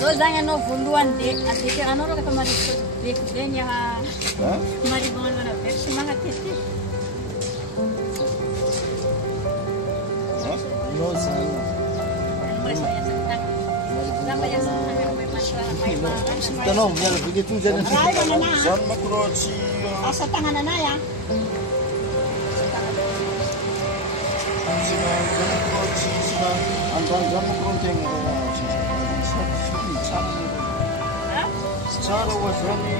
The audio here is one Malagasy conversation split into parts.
Rozang ano buluan dek, adik ano orang kemarin dek dia mari bangun mana dek semangat itu. Tanong niya begitu jangan. Sama kroci. Asa tangan na ya. Andan jamu kronteng. Secara wasani.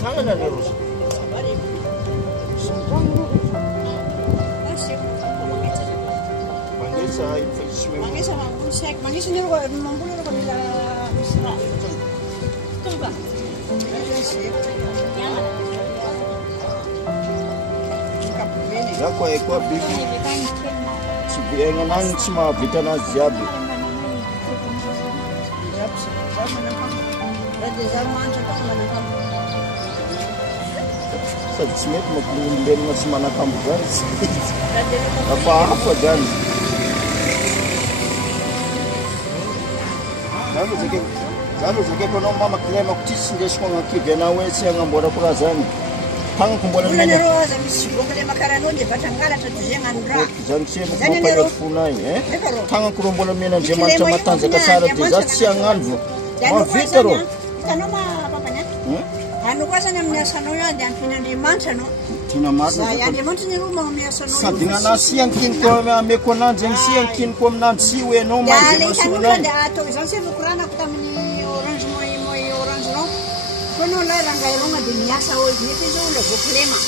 Tangan na lurus. Mangisa infeksi. Mangisa mangusek, mangisa ni ko manggulo ko nila misra. Tuba. Ya ko ekwa bibi. Sibienga nang cima bitana ziabi. Sedikit mengkemudian masih mana kamu guys? Apa dan? Lalu juga kalau mama klaim aku sih sekolah kita benawe sih yang membuat perasaan. Tang kumpulan ini. Jangan sih mau punai, Tang kumpulan ini zaman camatan sekasar itu siang anju. Mau fitro. Anu kuasa namanya sanoya dan di mansano. Tina masa. Saya di mansano rumah namanya sanoya. Sadingan asiang kin ko me ko nan jeng siang kin ko nan siwe no ma de masuna. Ya le kan se bukurana ku tamni orange moi orange no. Kono la rangai runga di nyasa o ni te jo le bukrema.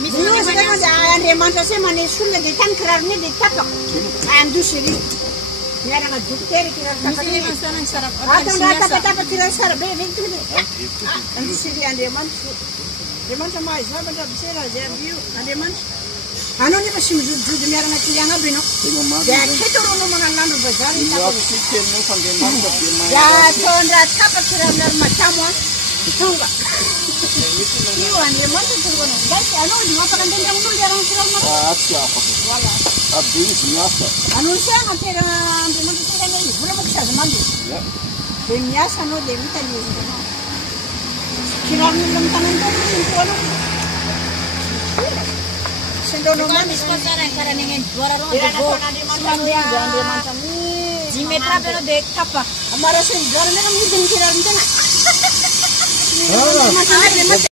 Ini ada de mansa se mane sulle de tankrar ni de tapak. Andu siri. Ya na dukter kira tapak ni sana sarap. Ata tapa tira sarap be tu be. Andu siri ande mansu. De mansa mais na banda bisera je biu ande mansu. Ano ni masih jujur merah nanti yang apa no? Ya kita orang mana lalu bazar ini tak boleh. Ya tonda apa kira macam apa? Itu enggak. Iyo ane mana tu kono? Guys, ano di mana kan dia orang jarang kira mana? Siapa? Wala. Abdi siapa? Ano siya nga kira di mana tu kan ini? Bukan bukan zaman tu. Ya. Biasa no de kita ni. Kira ni dalam tangan tu ni kono. Sendono manis pasaran karena nengen juara roh di metra pero de capa amara sen juara nengen mungkin kira rencana